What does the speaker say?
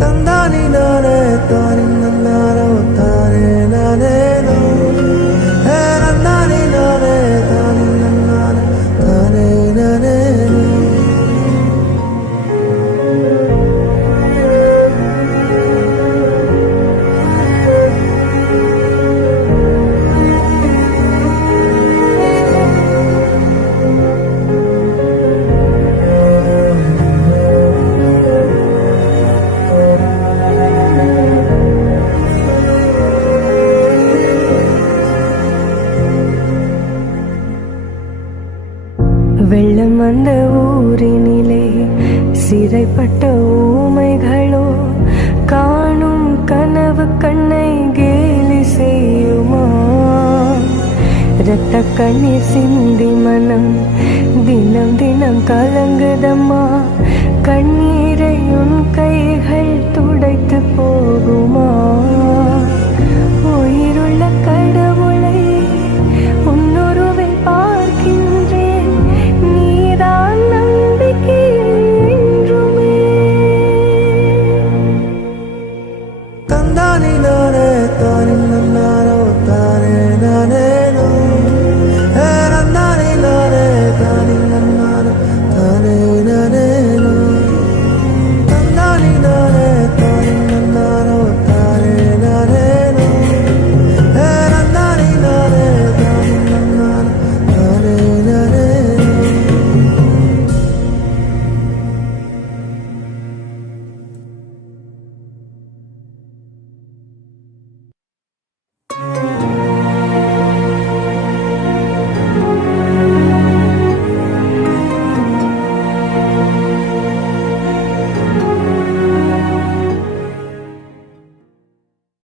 தந்தானி நானே தானி நன்னாரோ தானே நானேனோ நன்னானி நானே தானி நன்னாரோ தானே நானேனோ. வெள்ளம் வந்த ஊரினிலே சிறைப்பட்ட ஊமைகளோ காணும் கனவு கண்ணை கேலி செய்யுமா? இரத்த கண்ணீர் சிந்தி மனம் தினம் தினம் கலங்குதம்மா. கண்ணீரை உன் கை